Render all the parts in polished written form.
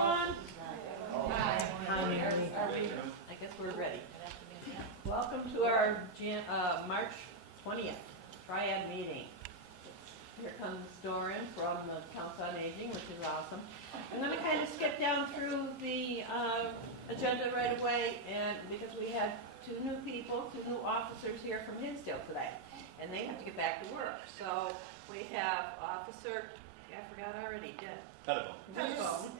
everyone. Hi. I guess we're ready. Welcome to our March 20th TRIAD meeting. Here comes Doran from the Council on Aging, which is awesome. I'm going to kind of skip down through the agenda right away, and because we had two new officers here from Hinsdale today, and they have to get back to work. So we have Officer, I forgot already, Telephone.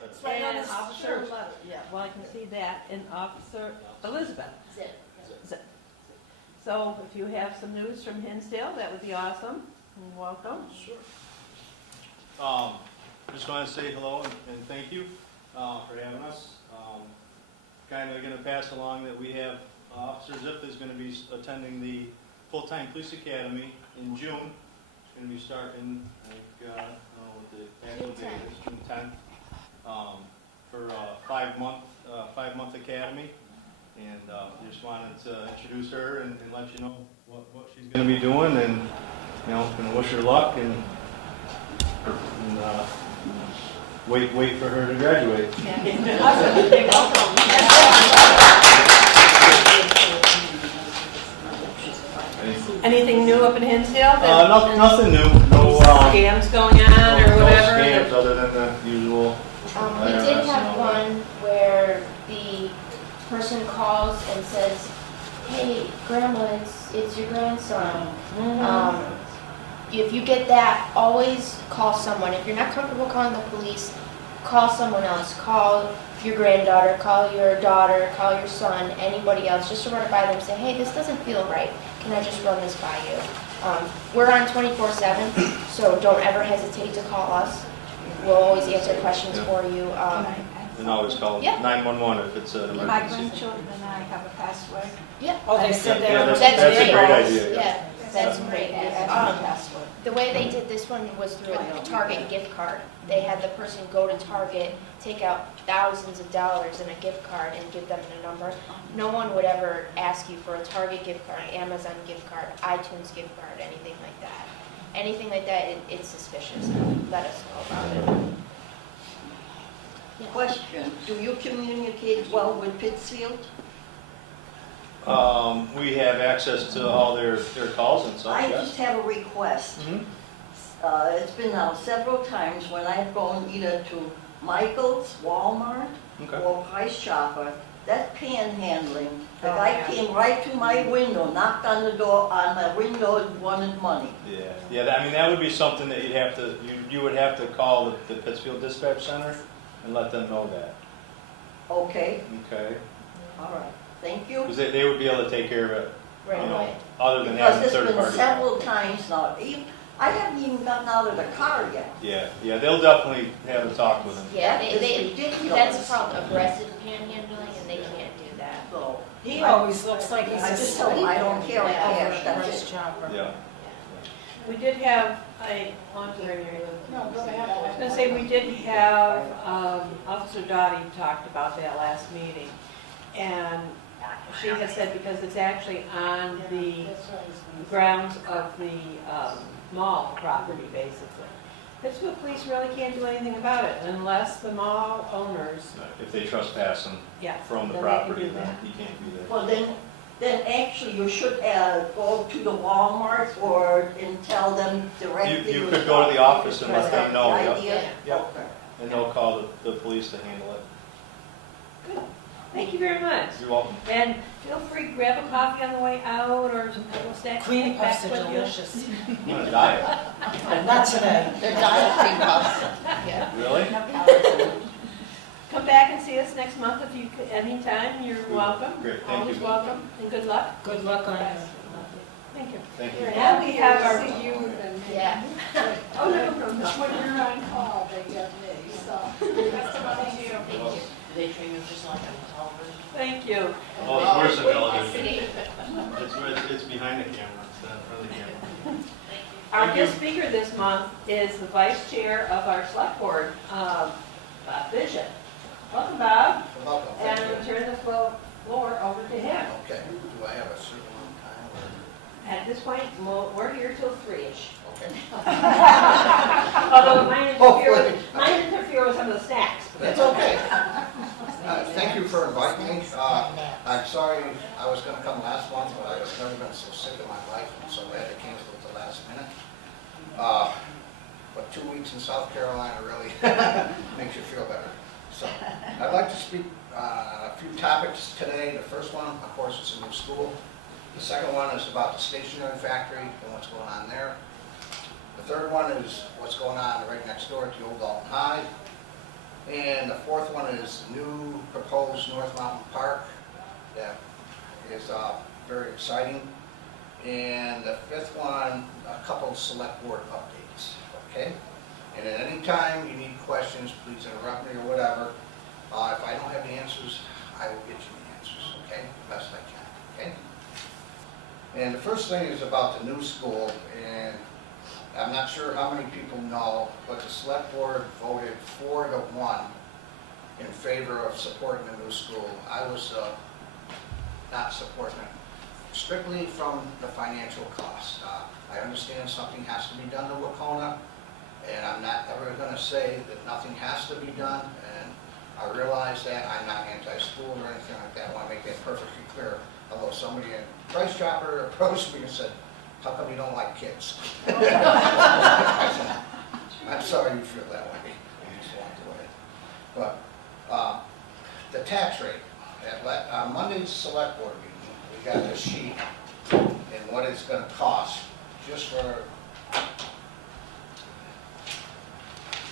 It's right on And his Officer, shirt. yeah, well, I can see that, and Officer Elizabeth. Zip. So if you have some news from Hinsdale, that would be awesome. Welcome. Sure. Just want to say hello and thank you for having us. Kind of going to pass along that we have Officer Zip is going to be attending the full-time police academy in June. It's going to be starting, I don't know what the actual date is, June 10th, for a five-month academy. And just wanted to introduce her and let you know what she's going to be doing, and going to wish her luck and wait for her to graduate. Anything new up in Hinsdale? Nothing new. No Scams going on or whatever? No scams other than the usual. We did have one where the person calls and says, "Hey, Grandma, it's your grandson." If you get that, always call someone. If you're not comfortable calling the police, call someone else. Call your granddaughter, call your daughter, call your son, anybody else, just to run it by them and say, "Hey, this doesn't feel right. Can I just run this by you?" We're on 24/7, so don't ever hesitate to call us. We'll always answer questions for you. And always call 911 if it's an My emergency. grandchildren and I have a password. Yeah. Oh, they said Yeah, they that's a great idea. Yeah, that's great. password. The way they did this one was through a Target gift card. They had the person go to Target, take out thousands of dollars in a gift card and give them the number. No one would ever ask you for a Target gift card, Amazon gift card, iTunes gift card, anything like that. Anything like that, it's suspicious. Let us know about it. Question, do you communicate well with Pittsfield? We have access to all their calls and such, I yes. just have a request. Mhm. It's been now several times when I've gone either to Michael's, Walmart, Okay. or Price Chopper, that panhandling. The Oh, guy yeah. came right to my window, knocked on the door, on my window and wanted money. Yeah, I mean, that would be something that you would have to call the Pittsfield Dispatch Center and let them know that. Okay, Okay? all right, thank you. Because they would be able to take care of it, Right away. other than Because having it's third been party. several times now. I haven't even gotten out of the car yet. Yeah, they'll definitely have a talk with them. Yeah, That is that's ridiculous. called aggressive panhandling, and they can't do that. So, He always looks like he's I a just tell him I don't carry Yeah. cash, that's Price it. chopper. Yeah. We did have No, go ahead. I was going to say, we did have Officer Dottie talked about that last meeting. And she has said because it's actually on the grounds of the mall property, basically. Pittsfield Police really can't do anything about it unless the mall owners, If they trespass them yeah. from the then they can property, do then that. you can't do that. Well, then actually you should go to the Walmart and tell them directly. You could go to the office and let them know, The yep. idea? Yep. Okay. And they'll call the police to handle it. Good. Thank you very much. You're welcome. And feel free to grab a coffee on the way out or some apple stack. Cream back puffs are with you. delicious. I'm on a diet. Not today. They're diet cream puffs. Yeah. Really? Come back and see us next month if you, anytime, you're welcome. Great, thank Always you. welcome, and good luck. Good luck on it. Thank you. Thank you. Now we have our, Yeah. oh, no. When you're on call, they get me, so that's about you. Thank you. They train you just like on television? Thank you. Well, it's worse than television. It's behind the camera, it's not in front of the camera. Our Thank you. guest speaker this month is the vice chair of our select board, Bob Bishop. Welcome, Bob. Welcome. And we turn the floor over to him. Okay, do I have a certain amount of time or? At this point, we're here till 3-ish. Okay. Although mine Hopefully. interfere with some of the snacks. That's okay. Thank you for inviting me. I'm sorry I was gonna come last month, but I have never been so sick in my life, and so I had to cancel at the last minute. But 2 weeks in South Carolina really makes you feel better. So, I'd like to speak on a few topics today. The first one, of course, is a new school. The second one is about the stationery factory and what's going on there. The third one is what's going on right next door at the old Dalton High. And the fourth one is new proposed North Mountain Park that is very exciting. And the fifth one, a couple select board updates, okay? And at any time you need questions, please interrupt me or whatever. If I don't have the answers, I will get you the answers, okay? Best I can, okay? And the first thing is about the new school, and I'm not sure how many people know, but the select board voted 4-1 in favor of supporting the new school. I was not supporting it, strictly from the financial cost. I understand something has to be done to Wacona, and I'm not ever going to say that nothing has to be done, and I realize that. I'm not anti-school or anything like that. I want to make that perfectly clear. Although somebody in Price Chopper approached me and said, "How come you don't like kids?" I'm sorry you feel that way. I just walked away. But the tax rate, at Monday's select board meeting, we got this sheet and what it's going to cost just for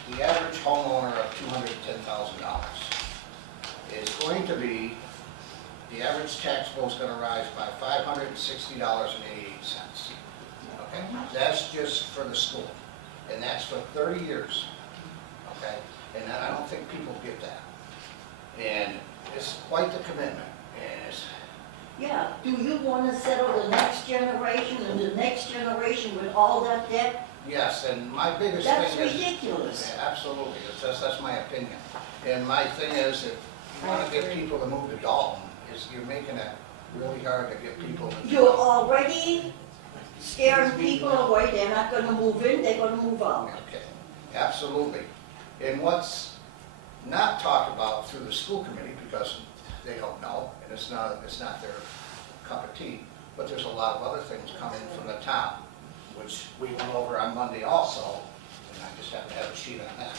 the average homeowner of $210,000. Is going to be, the average tax bill is going to rise by $560.88. Okay? That's just for the school. And that's for 30 years. Okay? And I don't think people get that. And it's quite the commitment. And it's, Yeah, do you want to settle the next generation and the next generation with all that debt? yes, and my biggest That's thing is... ridiculous. Yeah, absolutely. That's my opinion. And my thing is, if you want to get people to move to Dalton, is you're making it really hard to get people to... You're already scaring people away. They're not going to move in, they're going to move out. Okay, absolutely. And what's not talked about through the school committee, because they don't know, and it's not their cup of tea, but there's a lot of other things coming from the town, which we went over on Monday also, and I just have to have a sheet on that.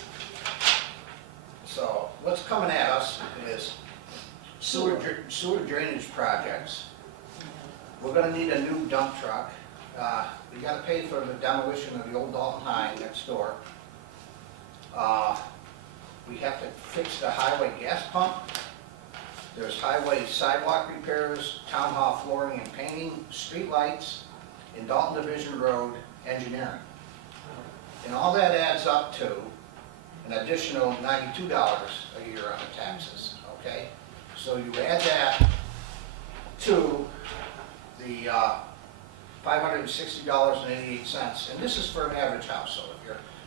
So what's coming at us is sewer drainage projects. We're gonna need a new dump truck. We gotta pay for the demolition of the old Dalton High next door. We have to fix the highway gas pump. There's highway sidewalk repairs, town hall flooring and painting, street lights, and Dalton Division Road engineering. And all that adds up to an additional $92 a year on the taxes, okay? So you add that to the $560.88, and this is for an average house. So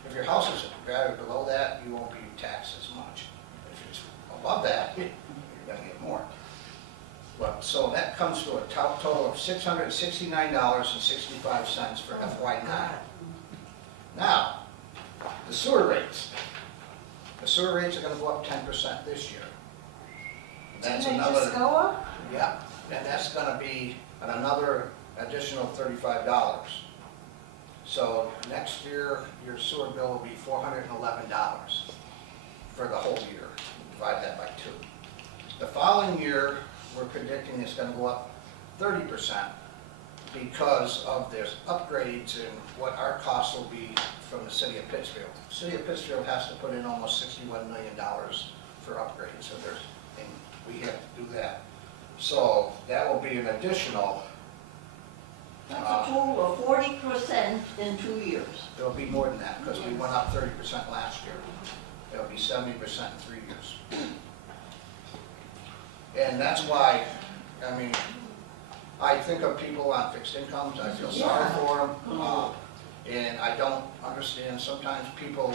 if your house is valued below that, you won't be taxed as much. If it's above that, you're going to get more. But so that comes to a total of $669.65 for FY9. Now, the sewer rates. The sewer rates are going to go up 10% this year. That's Didn't they another. just go up? Yeah, and that's going to be another additional $35. So next year, your sewer bill will be $411 for the whole year. Divide that by 2. The following year, we're predicting it's going to go up 30% because of this upgrades and what our costs will be from the city of Pittsfield. The city of Pittsfield has to put in almost $61 million for upgrades, so and we have to do that. So that will be an additional. That's a total of 40% in 2 years. It'll be more than that because we went up 30% last year. It'll be 70% in 3 years. And that's why, I mean, I think of people on fixed incomes, I feel sorry for them. And I don't understand, sometimes people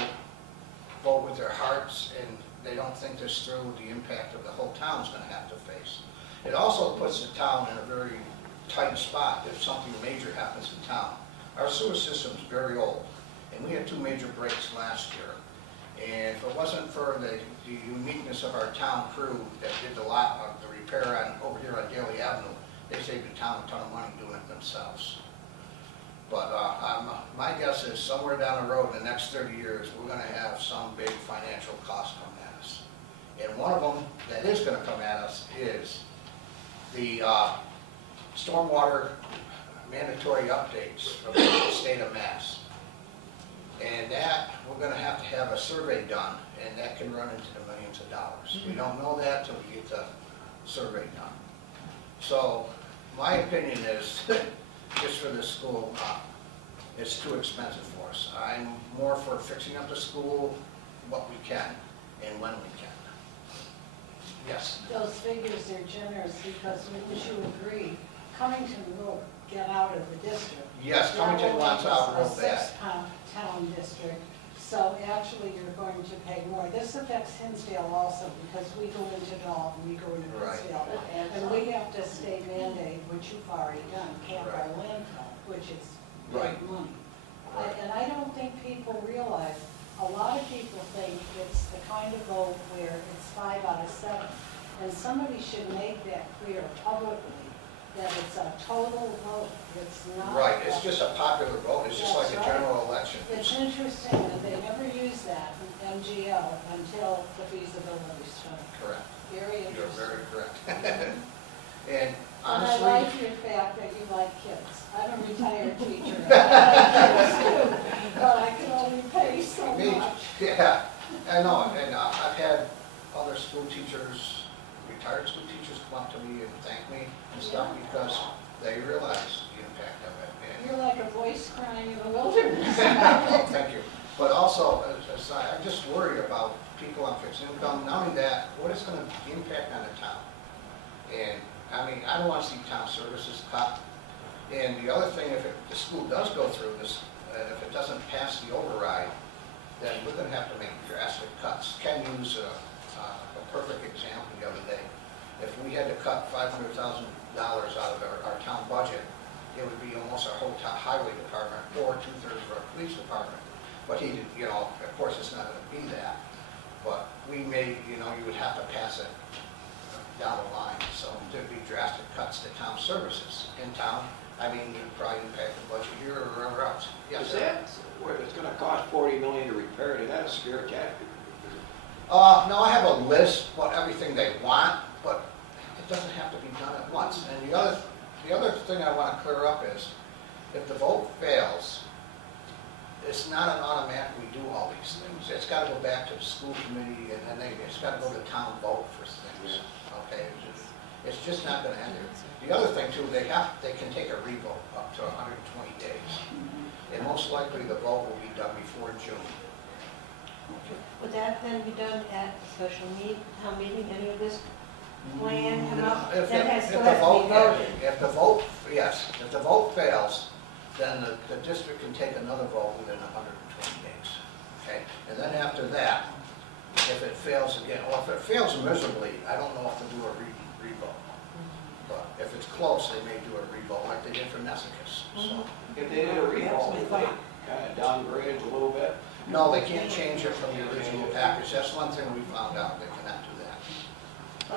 vote with their hearts and they don't think this through the impact of the whole town's gonna have to face. It also puts the town in a very tight spot if something major happens in town. Our sewer system's very old, and we had 2 major breaks last year. And if it wasn't for the uniqueness of our town crew that did a lot of the repair over here on Daly Avenue, they saved the town a ton of money doing it themselves. But my guess is somewhere down the road, in the next 30 years, we're gonna have some big financial cost come at us. And one of them that is gonna come at us is the stormwater mandatory updates from the state of Mass. And that, we're gonna have to have a survey done, and that can run into the millions of dollars. We don't know that till we get the survey done. So, my opinion is, just for this school, it's too expensive for us. I'm more for fixing up the school what we can and when we can. Yes? Those figures are generous because wouldn't you agree, Cummington will get out of the district. Yes, Cummington wants out real It's a bad. six-town district, so actually you're going to pay more. This affects Hinsdale also because we go into Dalton, we go into Right. Hinsdale. And we have to state mandate, which you've already done, cap our landfill, which is Right. big money. Right. And I don't think people realize, a lot of people think it's the kind of vote where it's 5 out of 7. And somebody should make that clear publicly, that it's a total vote, it's not. Right, it's just a popular vote, it's just like That's a right. general election. It's interesting that they never use that in MGL until the feasibility study. Correct, Very you're interesting. very correct. And And I honestly, like your fact that you like kids. I'm a retired teacher. I like kids too, but I can only pay so me, much. yeah, I know, and I've had other school teachers, retired school teachers come up to me and thank me and stuff because they realize the impact of it. And You're like a voice crying in the wilderness. thank you. But also, I just worry about people on fixed income, not only that, what is going to impact on the town? And, I mean, I don't want to see town services cut. And the other thing, if the school does go through this, if it doesn't pass the override, then we're going to have to make drastic cuts. Ken used a perfect example the other day. If we had to cut $500,000 out of our town budget, it would be almost our whole highway department or 2/3 of our police department. But he did, of course, it's not going to be that. But we may, you would have to pass it down the line. So there'd be drastic cuts to town services in town. I mean, it would probably impact the budget here or wherever else. Yes, Is sir? that, where it's gonna cost $40 million to repair it, is that a scare tactic? No, I have a list, what everything they want, but it doesn't have to be done at once. And the other thing I want to clear up is, if the vote fails, it's not an automatic we do all these things. It's got to go back to the school committee, and then it's got to go to town vote for things. Okay, it's just not going to end it. The other thing too, they can take a revote up to 120 days, and most likely the vote will be done before June. Would that then be done at a special town meeting, any of this plan come up? If That has if still the has to be vote, voted. if the vote, yes, if the vote fails, then the district can take another vote within 120 days, okay? And then after that, if it fails again, or if it fails miserably, I don't know if they'll do a revote. But if it's close, they may do a revote like they did for Nessicus, so. If they did a recall, if they kinda downgraded a little bit, No, they can't change it from the original package, that's one thing we found out, they cannot do that.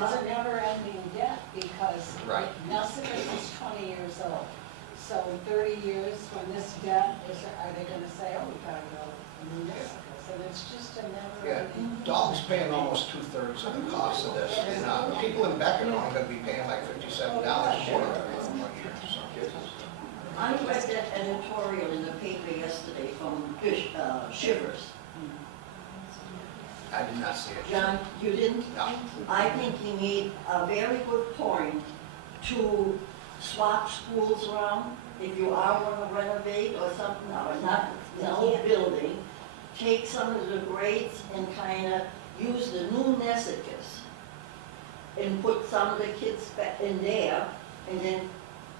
It's a never-ending debt because Right. Nelsicus is 20 years old. So in 30 years, when this debt is, are they going to say, oh, we got to go new Nelsicus? And it's just a Yeah, never-ending. Dalton's paying almost 2/3 of the cost of this, and people in Becker are only gonna be paying like $57 a quarter for 1 year, so. I read that editorial in the paper yesterday from Shivers. I did not see it. John, you didn't? No. I think he made a very good point to swap schools around. If you are going to renovate or something, or not, the whole building, take some of the grades and kind of use the new Nessicus and put some of the kids back in there, and then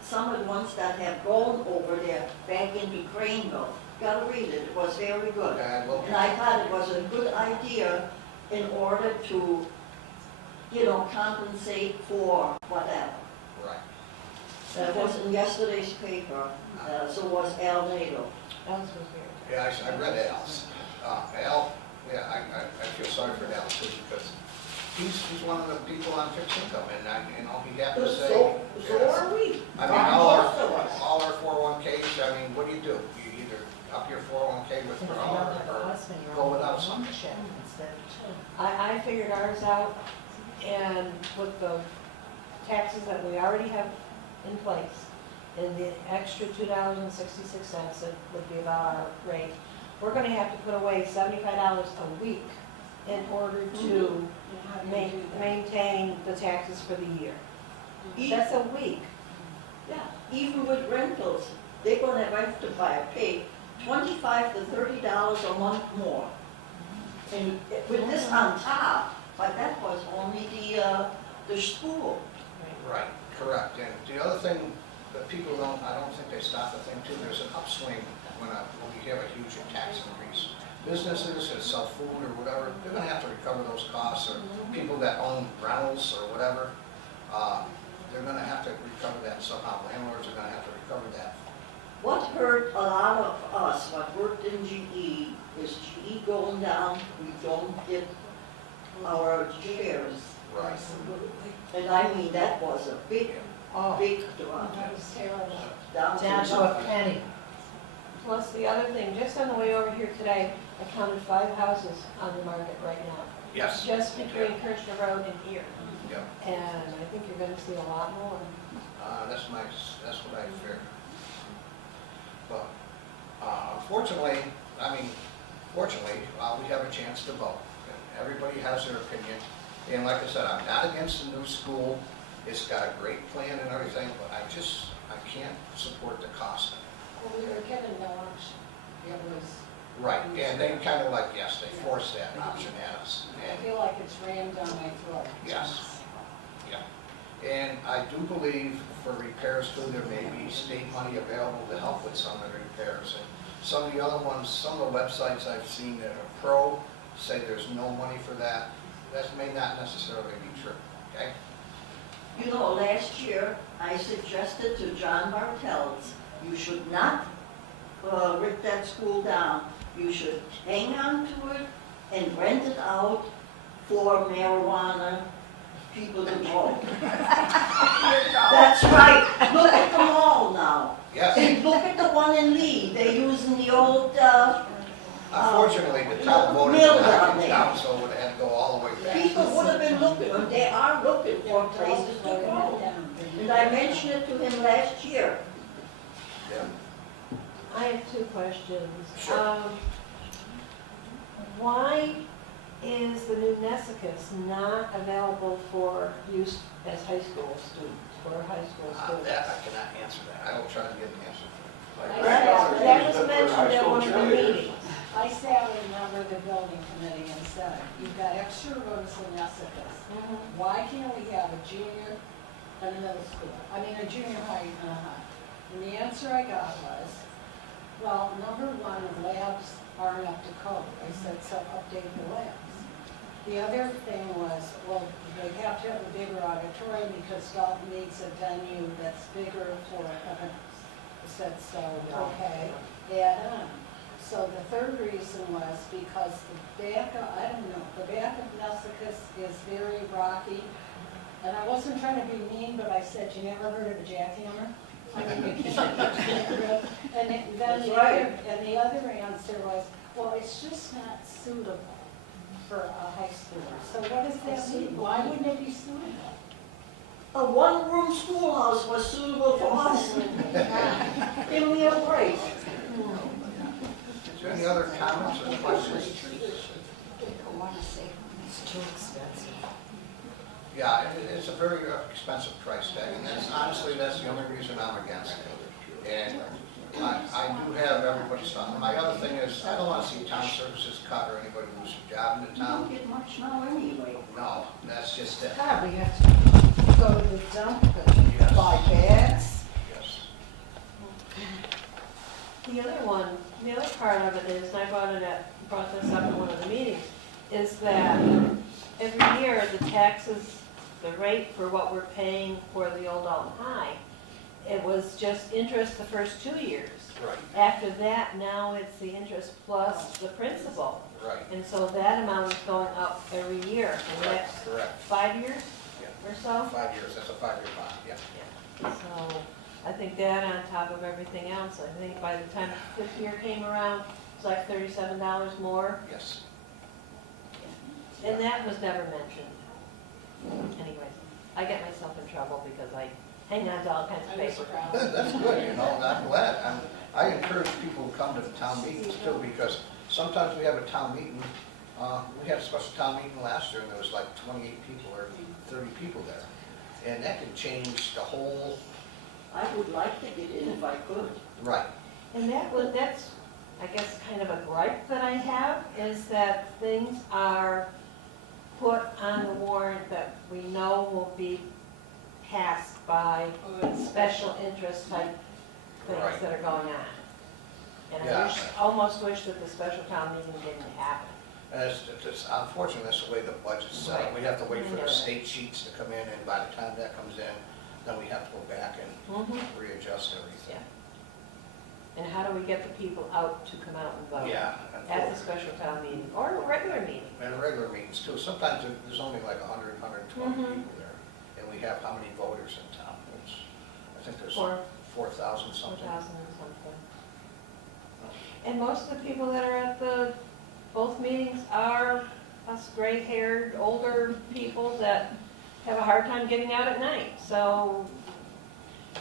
some of the ones that have gone over there back into Craneville. Gotta read it, it was very good. Okay, well, And I thought it was a good idea in order to, compensate for whatever. right. That was in yesterday's paper, so was Al Nato. Alice was here. Yeah, I read Al's. Al, yeah, I feel sorry for Al too, because he's one of the people on fixed income, and he happened to say. So are we. I mean, all our 401ks, I mean, what do? You either up your 401k withdrawal or go without something. I figured ours out, and with the taxes that we already have in place, and the extra $2.66 that would be about our rate, we're gonna have to put away $75 a week in order to maintain the taxes for the year. That's a week. Yeah, even with rentals, they're gonna have to pay $25 to $30 a month more. And with this on top, but that was only the school. Right, correct. And the other thing that people I don't think they stop to think too, there's an upswing when we have a huge tax increase. Businesses that sell food or whatever, they're gonna have to recover those costs, or people that own rentals or whatever, they're gonna have to recover that somehow. Landlords are gonna have to recover that. What hurt a lot of us, what worked in GE, is GE going down, we don't get our shares. Right. And I mean, that was a big drop. That was terrible. Down Down to a penny. Plus the other thing, just on the way over here today, I counted 5 houses on the market right now. Yes. Just between Kirshner Road and here. Yep. And I think you're gonna see a lot more. That's nice. That's what I fear. But unfortunately, fortunately, we have a chance to vote. Everybody has their opinion. And like I said, I'm not against the new school. It's got a great plan and everything, but I can't support the cost. Well, we were given no option. It was, Right, and they kind of like, yes, they forced that option at us. I And feel like it's rammed down my throat. yes, yeah. And I do believe for repairs too, there may be state money available to help with some of the repairs. And some of the other ones, some of the websites I've seen that are pro say there's no money for that. That may not necessarily be true, okay? You know, last year, I suggested to John Bartels, you should not rip that school down. You should hang on to it and rent it out for marijuana people to grow. That's right. Look at the mall now. Yes. And look at the one in Lee. They're using the old, Unfortunately, the town voted to knock it down, so it would have to go all the way back. people would have been looking, and they are looking for places to grow. And I mentioned it to him last year. Yeah. I have 2 questions. Sure. Why is the new Nessicus not available for use as high school students, for high school students? That I cannot answer that. I will try to get an answer. That was mentioned at one of the meetings. I sat with a member of the building committee and said, you've got extra rooms in Nessicus. Why can't we have a junior and a middle school? I mean, a junior high and a high. And the answer I got was, well, number one, the labs aren't up to code. I said, so update the labs. The other thing was, well, they have to have a bigger auditorium because Dalton needs a venue that's bigger for events. I said, so, okay, add on. So the third reason was because the back of, I don't know, the back of Nessicus is very rocky. And I wasn't trying to be mean, but I said, you never heard of a jackhammer? And then the other answer was, well, it's just not suitable for a high schooler. So what does that mean? Why wouldn't it be suitable? A one-room schoolhouse was suitable for us. Give me a break. Is there any other comments or questions? It's too expensive. Yeah, it's a very expensive price tag, and honestly, that's the only reason I'm against it. And I do have everybody's thought. My other thing is, I don't want to see town services cut or anybody lose a job in the You don't town. get much now anyway. No, that's just it. God, we have to go to the dump and Yes. buy bags. Yes. The other part of it is, and I brought this up at one of the meetings, is that every year the taxes, the rate for what we're paying for the old Alton High it was just interest the first 2 years. Right, After that, now it's the interest plus the principal. right. And so that amount is going up every year for the next Correct. 5 years Yeah. or so. 5 years, that's a 5-year bond, yeah. So I think that on top of everything else, I think by the time the 5th year came around, it's like $37 more. Yes. And that was never mentioned. Anyways, I get myself in trouble because I hang on to all kinds of paper. That's good, you know, I'm glad. I encourage people to come to the town meetings too, because sometimes we have a town meeting. We had a special town meeting last year, and there was like 28 people or 30 people there. And that can change the whole, I would like to get in if I could. right, And that's, I guess, kind of a gripe that I have, is that things are put on the warrant that we know will be passed by special interest type things Right. that are going on. And I Yeah. almost wish that the special town meeting didn't happen. and it's unfortunate, that's the way the budget's set up. Right. We have to wait for I know the that. state sheets to come in, and by the time that comes in, then we have to go back and Mhm. readjust everything. And how do we get the people out to come out and vote? Yeah. At the special town meeting, or a regular meeting. And regular meetings too. Sometimes there's only like 100, 120 Mhm. people there. And we have how many voters in town? I think there's 4,000 something. 4,000 and something. And most of the people that are at both meetings are us gray-haired, older people that have a hard time getting out at night. So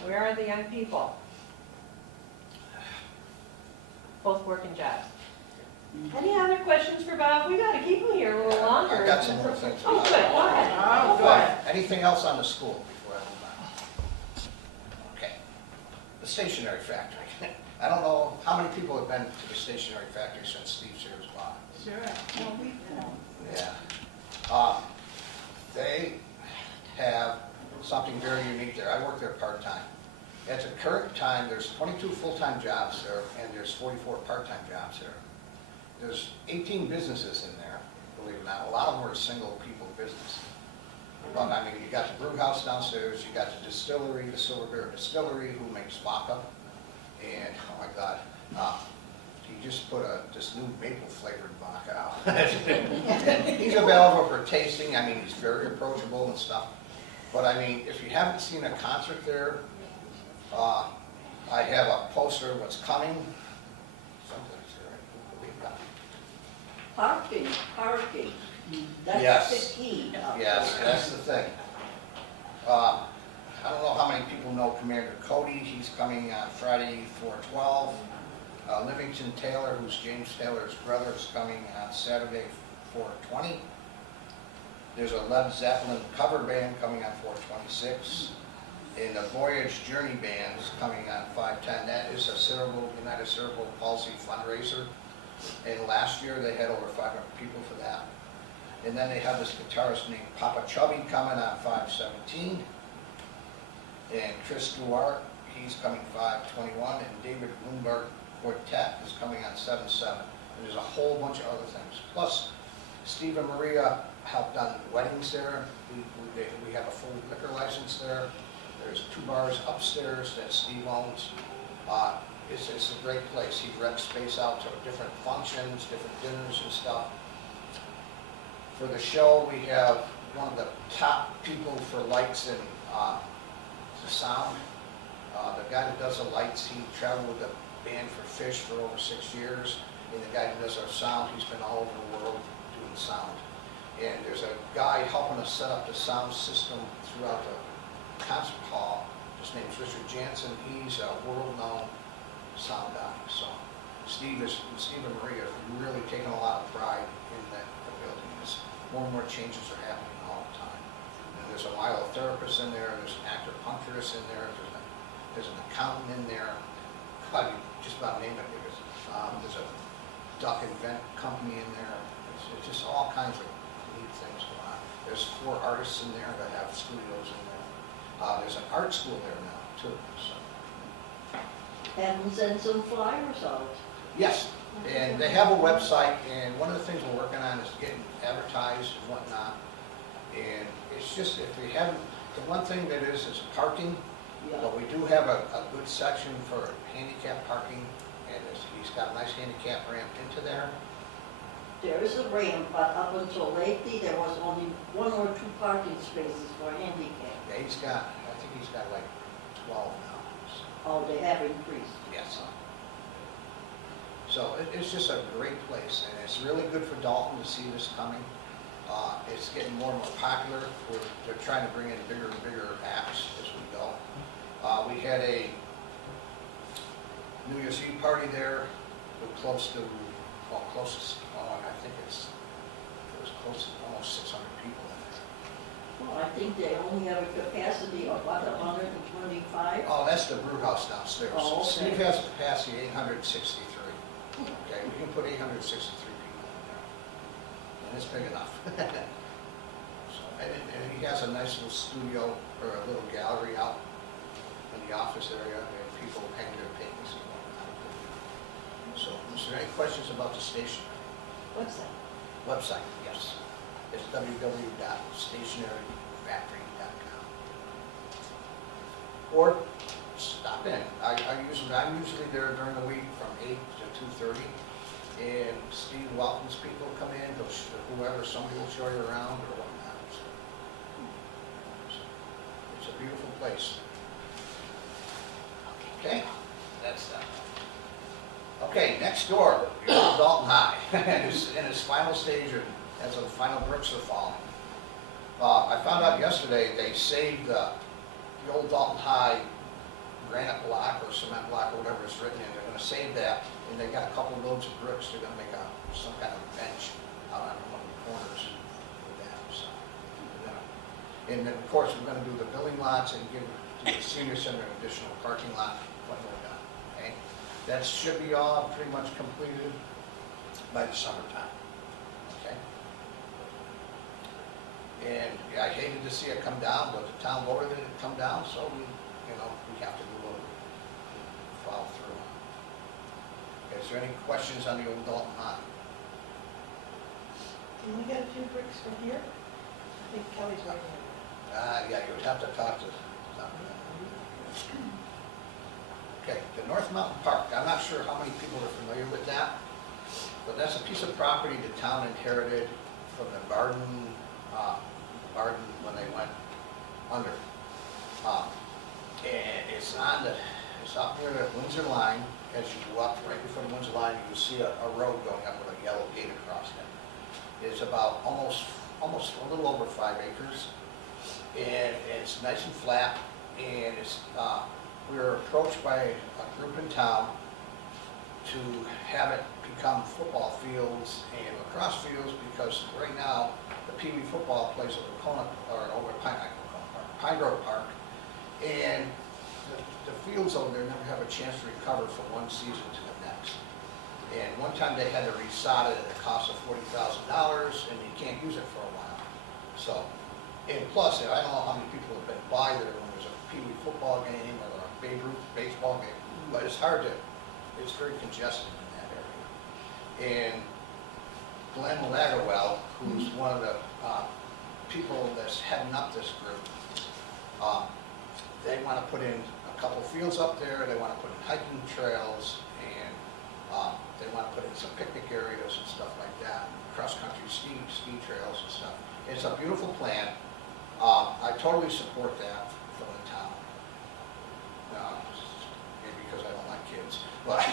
where are the young people? Both working jobs. Any other questions for Bob? We gotta keep him here a little longer. I've got some more things. Oh, good, go ahead. Oh, Go for it. Anything else on the school before I move on? Okay. The stationery factory. I don't know, how many people have been to the stationery factory since Steve Sears bought it? Sure. Well, we, Yeah. They have something very unique there. I work there part-time. At the current time, there's 22 full-time jobs there, and there's 44 part-time jobs there. There's 18 businesses in there, believe it or not. A lot of them are single-people business. But, I mean, you got the brew house downstairs, you got the distillery, the Silver Bear Distillery, who makes vodka. And, oh my God, he just put this new maple-flavored vodka out. He's available for tasting. I mean, he's very approachable and stuff. But, I mean, if you haven't seen a concert there, I have a poster of what's coming. Something's there. parking. That's Yes. the key. Yes, that's the thing. I don't know how many people know Commander Cody. He's coming on Friday, 4/12. Livingston Taylor, who's James Taylor's brother, is coming on Saturday, 4/20. There's a Led Zeppelin cover band coming on 4/26. And the Voyage Journey Band is coming on 5/10. That is a United Cerebral Palsy fundraiser. And last year, they had over 500 people for that. And then they have this guitarist named Papa Chubby coming on 5/17. And Chris Duarte, he's coming 5/21. And David Bloomberg Quartet is coming on 7/7. And there's a whole bunch of other things. Plus, Steve and Maria helped on weddings there. We have a full liquor license there. There's 2 bars upstairs that Steve owns. It's a great place. He rents space out to different functions, different dinners and stuff. For the show, we have one of the top people for lights and the sound. The guy that does the lights, he traveled with the band for Fish for over 6 years. And the guy who does our sound, he's been all over the world doing sound. And there's a guy helping us set up the sound system throughout the concert hall. His name's Richard Jansen. He's a world-known sound guy. So Steve and Maria have really taken a lot of pride in that building. More and more changes are happening all the time. And there's a myotherapist in there. There's an acupuncturist in there. There's an accountant in there. God, you just about name it. There's a duck and vent company in there. It's just all kinds of neat things going on. There's 4 artists in there that have studios in there. There's an art school there now, too. So. And send some flyers out. Yes, and they have a website, and one of the things we're working on is getting advertised and whatnot. And it's just, if we haven't, the one thing that is parking. Yeah. But we do have a good section for handicap parking, and he's got a nice handicap ramp into there. There is a ramp, but up until lately, there was only 1 or 2 parking spaces for handicap. Yeah, I think he's got like 12 now. So, Oh, they have increased. yes. So it's just a great place, and it's really good for Dalton to see this coming. It's getting more and more popular. They're trying to bring in bigger and bigger apps as we go. We had a New Year's Eve party there, with close to, well, closest, I think it was close to almost 600 people in there. Well, I think they only have a capacity of, what, 125? Oh, that's the brew house downstairs. Oh, okay. Steve has a capacity 863. Okay, we can put 863 people in there, and it's big enough. So, and he has a nice little studio, or a little gallery out in the office area, and people hang their paintings and whatnot. So, is there any questions about the station? Website. Website, yes. It's www.stationaryfactory.com. Or stop in. I'm usually there during the week from 8 to 2:30. And Steve welcomes people to come in, whoever, somebody will show you around or whatnot. So, it's a beautiful place. Okay, that's that. Okay, next door, your old Dalton High, in its final stage, as the final bricks are falling. I found out yesterday they saved the old Dalton High granite block or cement block or whatever it's written in. They're going to save that, and they got a couple loads of bricks. They're going to make some kind of bench out on one of the corners with that. So, and then of course we're going to do the building lots and give the senior center an additional parking lot when we're done. Okay, that should be all pretty much completed by the summertime. Okay. And yeah, I hated to see it come down, but the town voted it to come down, so we have to do a little follow through. Okay, is there any questions on the old Dalton High? Can we get a few bricks from here? I think Kelly's waiting. Yeah, you would have to talk to. Okay, the North Mountain Park. I'm not sure how many people are familiar with that, but that's a piece of property the town inherited from the Barden when they went under. And it's up near the Windsor line. As you go up right before the Windsor line, you see a road going up with a yellow gate across it. It's about almost a little over 5 acres, and it's nice and flat. And we were approached by a group in town to have it become football fields and lacrosse fields, because right now the Pee Wee football plays at over at Pine Grove Park, and the fields over there never have a chance to recover from one season to the next. And one time they had to resod it at a cost of $40,000, and you can't use it for a while. So, and plus, I don't know how many people have been by there when there's a Pee Wee football game or a Babe Ruth baseball game, but it's very congested in that area. And Glenn Lagerwell, who's one of the people that's heading up this group, they want to put in a couple fields up there. They want to put in hiking trails, and they want to put in some picnic areas and stuff like that, cross-country ski trails and stuff. It's a beautiful plan. I totally support that from the town. Maybe because I don't like kids, but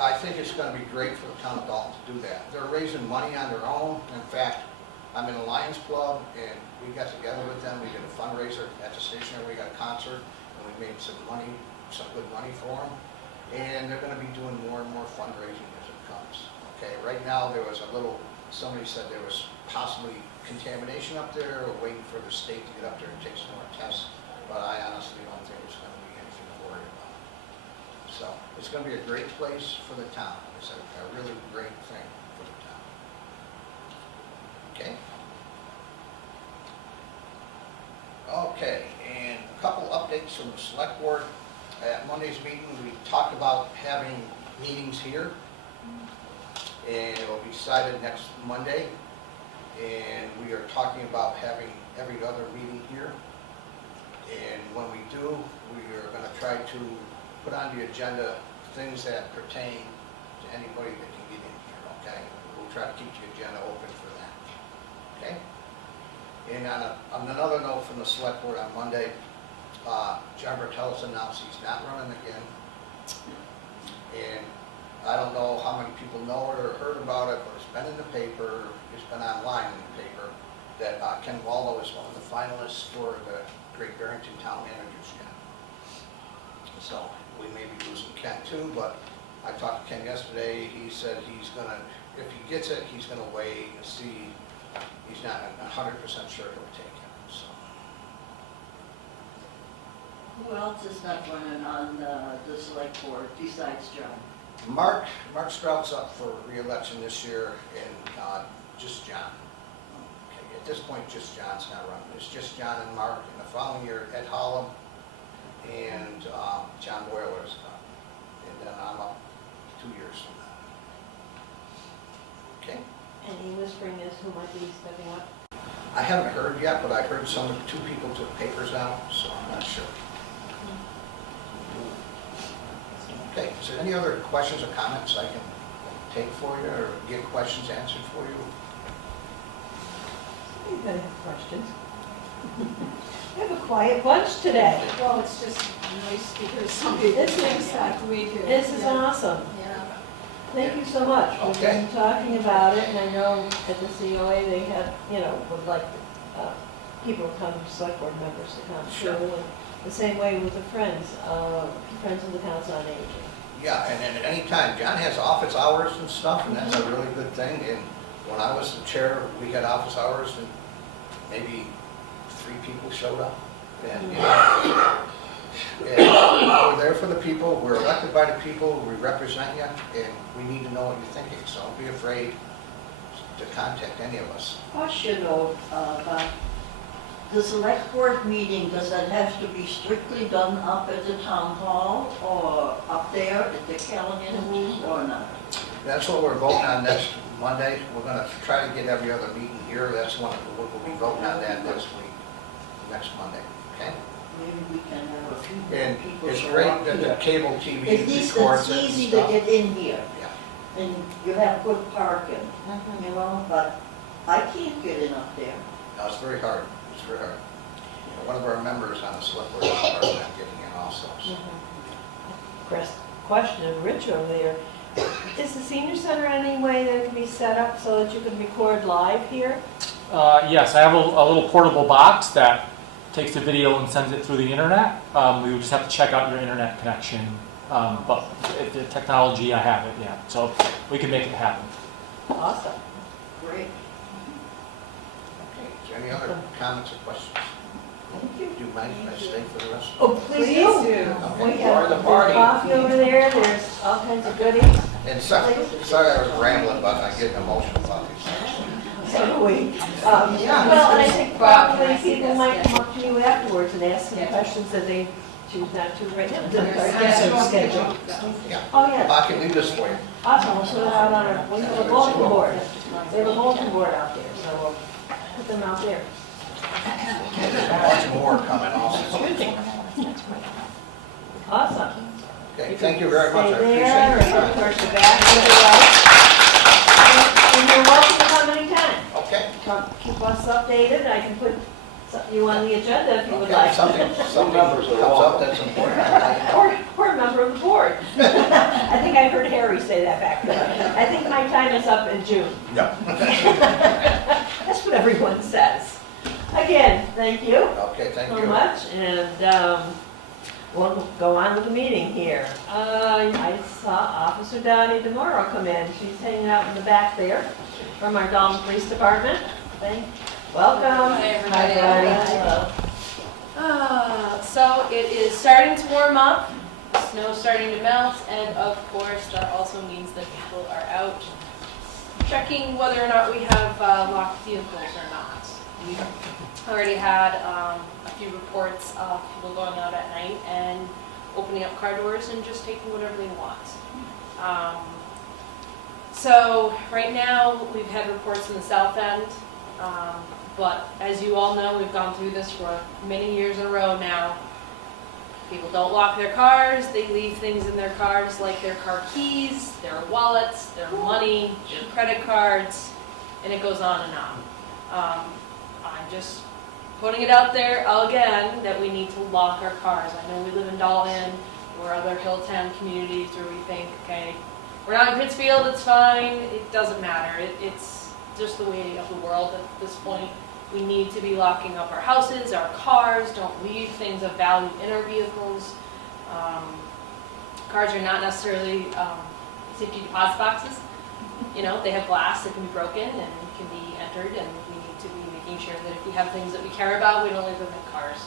I think it's going to be great for the town of Dalton to do that. They're raising money on their own. In fact, I'm in a Lions Club, and we got together with them. We did a fundraiser at the station. We got a concert, and we made some good money for them. And they're going to be doing more and more fundraising as it comes. Okay, right now somebody said there was possibly contamination up there. We're waiting for the state to get up there and take some more tests, but I honestly don't think it's going to be anything to worry about. So it's going to be a great place for the town. It's a really great thing for the town. Okay. Okay, and a couple updates from the select board. At Monday's meeting, we talked about having meetings here, and it will be decided next Monday. And we are talking about having every other meeting here. And when we do, we are going to try to put on the agenda things that pertain to anybody that can get in here, okay? We'll try to keep the agenda open for that, okay? And on another note from the select board on Monday, John Bertellus announced he's not running again. And I don't know how many people know it or heard about it, but it's been in the paper, it's been online in the paper, that Ken Waldo is one of the finalists for the Great Barrington Town Manager's job. So we may be losing Ken too, but I talked to Ken yesterday. He said he's gonna, if he gets it, he's gonna wait and see. He's not 100% sure he'll take it, so. Who else is not running on the select board besides John? Mark Strout's up for re-election this year, and just John. Okay, at this point, just John's not running. It's just John and Mark. In the following year, Ed Hollum and John Boiler is up. And then I'm up 2 years from now. Okay? Any whispering as who might be stepping up? I haven't heard yet, but I heard two people took papers out, so I'm not sure. Okay, is there any other questions or comments I can take for you or get questions answered for you? Anybody have questions? We have a quiet bunch today. Well, it's just nice to hear somebody that thinks like we do. This is awesome. Yeah. Thank you so much. We've Okay. been talking about it, and I know at the COA they have, would like people to come, select board members to come Sure. too. And the same way with the Friends of the Council on Aging. Yeah, and at any time, John has office hours and stuff, and that's a really good thing. And when I was the chair, we had office hours, and maybe 3 people showed up. And, and we're there for the people, we're elected by the people, we represent you, and we need to know what you're thinking. So don't be afraid to contact any of us. Question though, about the select board meeting, does that have to be strictly done up at the town hall or up there at the Callahan or not? That's what we're voting on next Monday. We're gonna try to get every other meeting here. That's one, we'll be voting on that next week, next Monday, okay? Maybe we can have a few more And people it's show great up that the here. cable TV At least records it's it and easy to stuff. get in here, Yeah. and you have good parking, but I can't get in up there. No, it's very hard. It's very hard. One of our members on the select board is hard time getting in also, so. Question of Rich over there. Is the senior center any way that it can be set up so that you can record live here? Yes, I have a little portable box that takes the video and sends it through the internet. We would just have to check out your internet connection, but the technology, I have it, yeah. So we can make it happen. Awesome. Great. Okay, is there any other comments or questions? Thank you. Do you mind if I stay for the rest? Oh, please do. Okay. We Enjoy have the there's party. coffee over there, there's all kinds of goodies. And sorry I was rambling, but I get emotional about these things. So do we. Well, and I think probably people might come up to you afterwards and ask some questions that they choose not to right now. Yeah. Oh, yeah. I can leave this for you. Awesome, we'll put it out on our, we have a bulletin board. We have a bulletin board out there, so we'll put them out there. There's a bunch more coming also. Awesome. Okay, thank you very much. I Stay there, or appreciate come it. towards the back, either way. And you're welcome to come anytime. Okay. Come, keep us updated, I can put you on the agenda if you would Okay, like. something members comes are up that's important. Or a member of the board. I think I heard Harry say that back then. I think my time is up in June. Yeah. That's what everyone says. Again, thank you Okay, thank so you. much, and we'll go on with the meeting here. I saw Officer Dottie DeMoro come in. She's hanging out in the back there from our Dalton Police Department. Welcome. Hi, everybody. Dottie. Hello. So it is starting to warm up, snow starting to melt, and of course that also means that people are out checking whether or not we have locked vehicles or not. We've already had a few reports of people going out at night and opening up car doors and just taking whatever they want. So right now we've had reports in the south end, But as you all know, we've gone through this for many years in a row now. People don't lock their cars, they leave things in their cars like their car keys, their wallets, their money, their credit cards, and it goes on and on. I'm just putting it out there again that we need to lock our cars. I know we live in Dalton or other Hilltown communities where we think, okay, we're not in Pittsfield, it's fine, it doesn't matter. It's just the way of the world at this point. We need to be locking up our houses, our cars, don't leave things of value in our vehicles. Cars are not necessarily safety deposit boxes. You know, they have glass that can be broken and can be entered, and we need to be making sure that if we have things that we care about, we don't leave them in cars.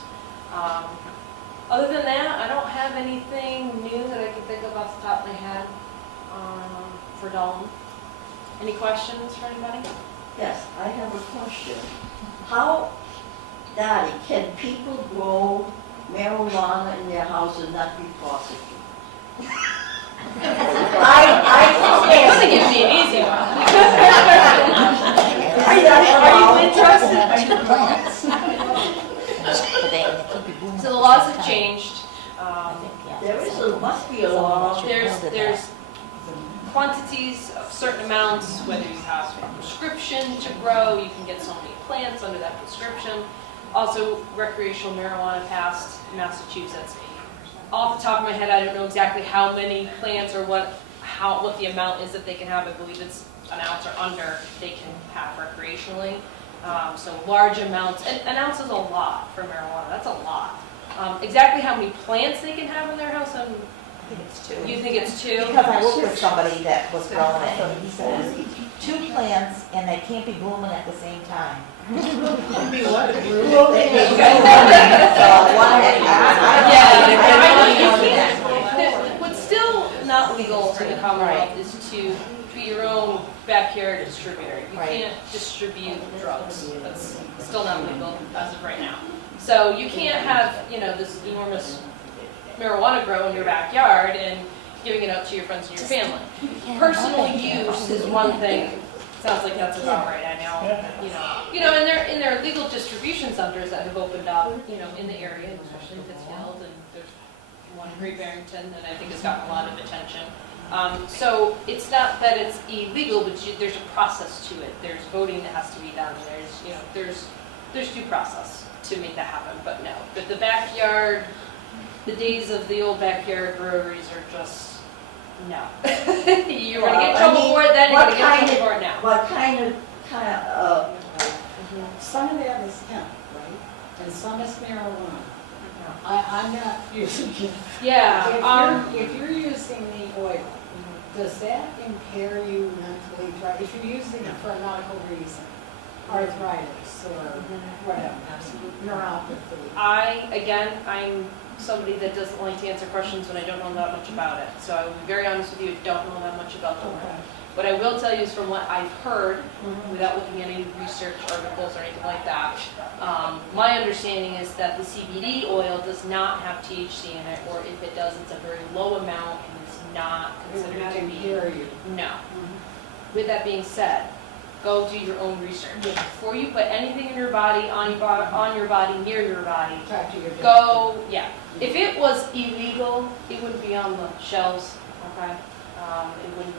Other than that, I don't have anything new that I can think of off the top of my head for Dalton. Any questions for anybody? Yes, I have a question. How, Daddy, can people grow marijuana in their house and not be prosecuted? You're gonna give me an easy one. So the laws have changed. Must be a law. There's quantities of certain amounts, whether you have a prescription to grow, you can get so many plants under that prescription. Also, recreational marijuana passed in Massachusetts. Off the top of my head, I don't know exactly how many plants or what the amount is that they can have. I believe it's an ounce or under they can have recreationally. So large amounts, an ounce is a lot for marijuana, that's a lot. Exactly how many plants they can have in their house, I think it's 2. you think it's 2? Because I worked with somebody that was growing it, and he says, 2 plants and they can't be blooming at the same time. What's still not legal in the Commonwealth is to be your own backyard distributor. You can't distribute drugs. That's still not legal as of right now. So you can't have, this enormous marijuana grow in your backyard and giving it out to your friends and your family. Personal use is one thing. Sounds like that's about right, I know. And there are legal distribution centers that have opened up, in the area, especially in Pittsfield, and there's one in Great Barrington that I think has gotten a lot of attention. So it's not that it's illegal, but there's a process to it. There's voting that has to be done. There's due process to make that happen, but no. But the backyard, the days of the old backyard breweries are just, no. You're going to get in trouble for it then, you're going to get in trouble for it now. What kind of Some of that is hemp, right? And some is marijuana. I'm not using it. Yeah. If you're using the oil, does that impair you mentally? If you're using it for a medical reason, arthritis or whatever, neuropathy. I'm somebody that doesn't like to answer questions when I don't know that much about it. So I will be very honest with you, I don't know that much about the oil. What I will tell you is from what I've heard, without looking at any research articles or anything like that, my understanding is that the CBD oil does not have THC in it, or if it does, it's a very low amount and is not considered to be. No. With that being said, go do your own research. Before you put anything in your body, on your body, near your body, go, If it was illegal, it wouldn't be on the shelves, okay? It wouldn't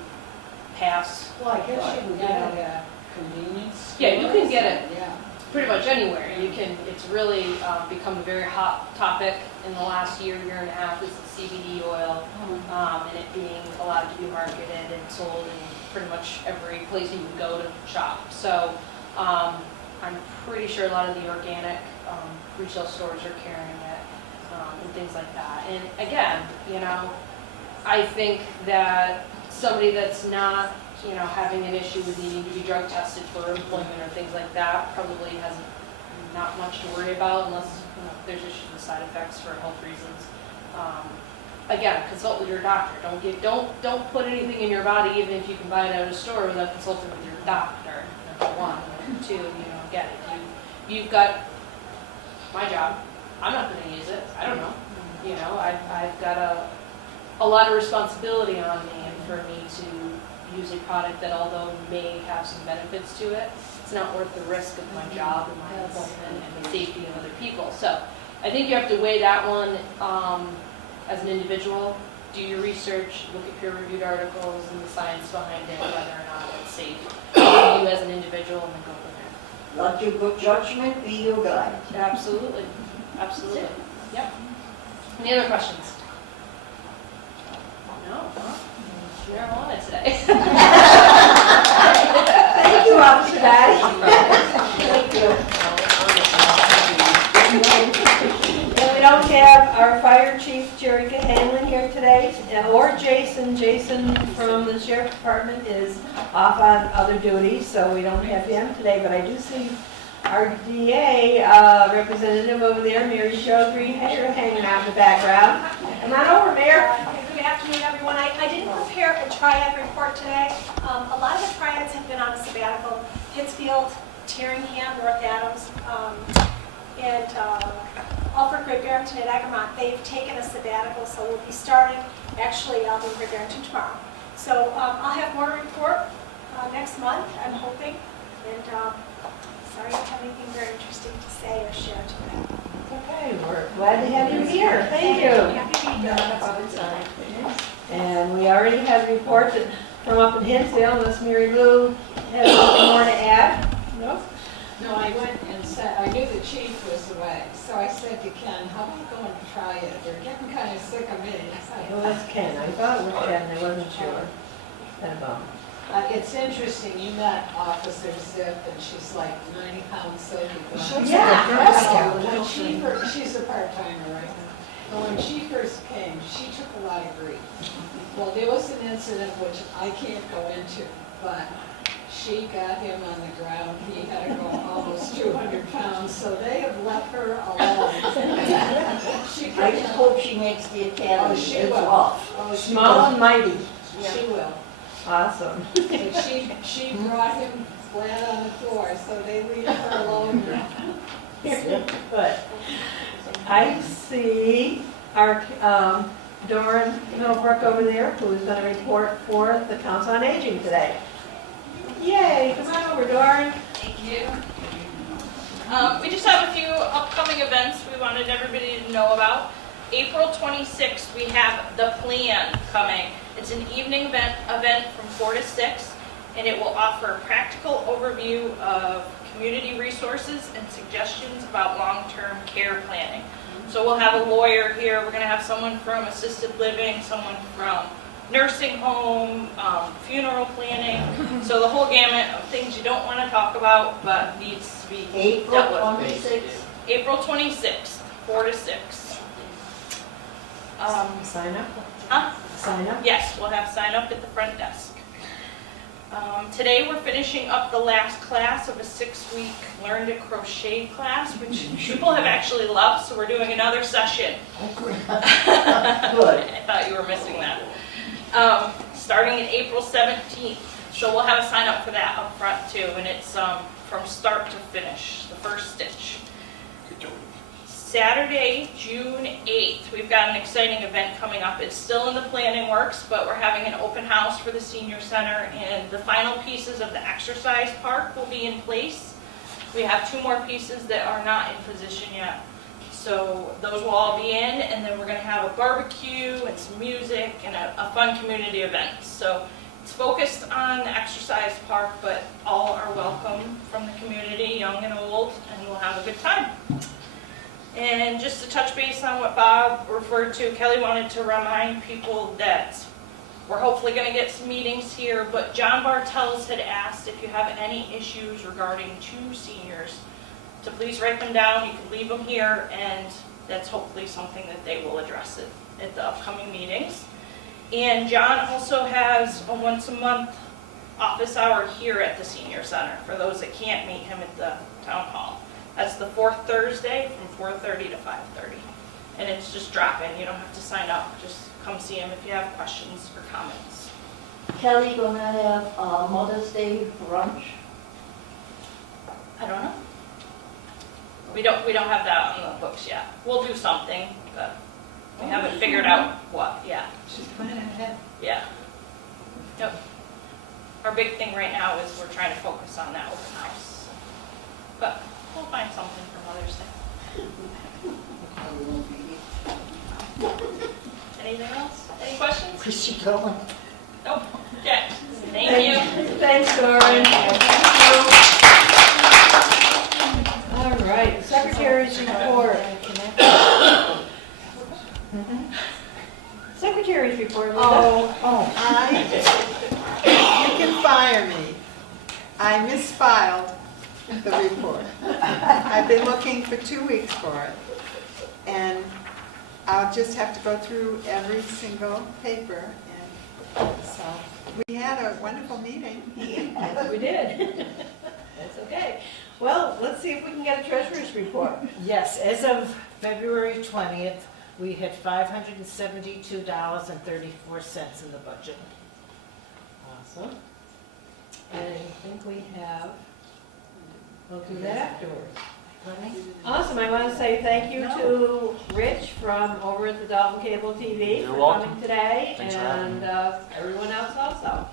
pass. Well, I guess you can get it at convenience. Yeah, you can get it Yeah. pretty much anywhere. It's really become a very hot topic in the last year and a half is the CBD oil, and it being allowed to be marketed and sold in pretty much every place you can go to shop. So I'm pretty sure a lot of the organic retail stores are carrying it and things like that. And again, I think that somebody that's not, having an issue with needing to be drug tested for employment or things like that probably has not much to worry about unless there's issues with side effects for health reasons. Again, consult with your doctor. Don't put anything in your body, even if you can buy it at a store, without consulting with your doctor. Number one. Number two, again, if you've got my job, I'm not going to use it. I don't know. I've got a lot of responsibility on me, and for me to use a product that, although may have some benefits to it, it's not worth the risk of my job and my health and the safety of other people. So I think you have to weigh that one as an individual. Do your research, look at peer-reviewed articles and the science behind it, whether or not it's safe for you as an individual, and then go from there. Let your good judgment be your guide. Absolutely, absolutely. Yep. Any other questions? No? Huh? Marijuana today. Thank you, Officer Patty. Thank you. And we don't have our fire chief, Jerry Hanlon, here today, or Jason. Jason from the sheriff department is off on other duties, so we don't have him today, but I do see our DA representative over there, Mary Jo Greenhager, hanging out in the background. Come on over, Mayor. Good afternoon, everyone. I didn't prepare a TRIAD report today. A lot of the TRIADs have been on a sabbatical. Pittsfield, Terringham, North Adams, and Alfred, Great Barrington, and Egremont, they've taken a sabbatical, so we'll be starting, actually, I'll be in Great Barrington tomorrow. So I'll have more to report next month, I'm hoping, and sorry I don't have anything very interesting to say or share today. Okay, we're glad to have you here. Thank you. Happy to be here. And we already had a report from up in Hinsdale, unless Mary Lou has something more to add. No? No, I went and said, I knew the chief was away, so I said to Ken, how about going to try it? They're getting kind of sick of me. Well, that's Ken. I thought it was Ken, I wasn't sure. Kind of bummed. It's interesting, you met Officer Zip, and she's like 90 pounds soaking. Yeah. She's a part-timer right now. But when she first came, she took a lot of grief. Well, there was an incident which I can't go into, but she got him on the ground. He had to go almost 200 pounds, so they have left her alone. I just hope she makes the academy. Oh, she It's will. off. Oh, she Small will. and mighty. She will. Awesome. But she brought him flat on the floor, so they leave her alone now. Good. I see our Doran Millbrook over there, who is going to report for the Council on Aging today. Yay, come on over, Doran. Thank you. We just have a few upcoming events we wanted everybody to know about. April 26th, we have The Plan coming. It's an evening event from 4 to 6, and it will offer a practical overview of community resources and suggestions about long-term care planning. So we'll have a lawyer here, we're going to have someone from assisted living, someone from nursing home, funeral planning, so the whole gamut of things you don't want to talk about but needs to be April dealt with. 26th. April 26th, 4 to 6. Sign up. Huh? Sign up. Yes, we'll have sign up at the front desk. Today we're finishing up the last class of a 6-week Learn to Crochet class, which people have actually loved, so we're doing another session. Good. I thought you were missing that. Starting in April 17th. So we'll have a sign up for that up front too, and it's from start to finish, the first stitch. Saturday, June 8th, we've got an exciting event coming up. It's still in the planning works, but we're having an open house for the senior center, and the final pieces of the exercise park will be in place. We have 2 more pieces that are not in position yet. So those will all be in, and then we're going to have a barbecue and some music and a fun community event. So it's focused on the exercise park, but all are welcome from the community, young and old, and we'll have a good time. And just to touch base on what Bob referred to, Kelly wanted to remind people that we're hopefully going to get some meetings here, but John Bartels had asked if you have any issues regarding 2 seniors to please write them down. You can leave them here, and that's hopefully something that they will address at the upcoming meetings. And John also has a once-a-month office hour here at the senior center for those that can't meet him at the town hall. That's the 4th Thursday from 4:30 to 5:30. And it's just drop-in. You don't have to sign up. Just come see him if you have questions or comments. Kelly gonna have Mother's Day brunch? I don't know. We don't have that on the books yet. We'll do something, but we haven't figured out what yet. She's planning ahead. Yeah. Yep. Our big thing right now is we're trying to focus on that open house. but we'll find something for Mother's Day. Anything else? Any questions? Where's she going? Nope. Okay. Thank you. Thanks, Doran. All right, Secretary's report. Secretary's report, Linda. You can fire me. I misfiled the report. I've been looking for 2 weeks for it. And I'll just have to go through every single paper. And so, we had a wonderful meeting. Yes, we did. That's okay. Well, let's see if we can get a treasurer's report. Yes, as of February 20th, we had $572.34 in the budget. Awesome. And I think we have, we'll do that afterwards. Awesome, I want to say thank you to Rich from over at the Dalton Cable TV You're for welcome. coming today, Thanks for having and everyone else also.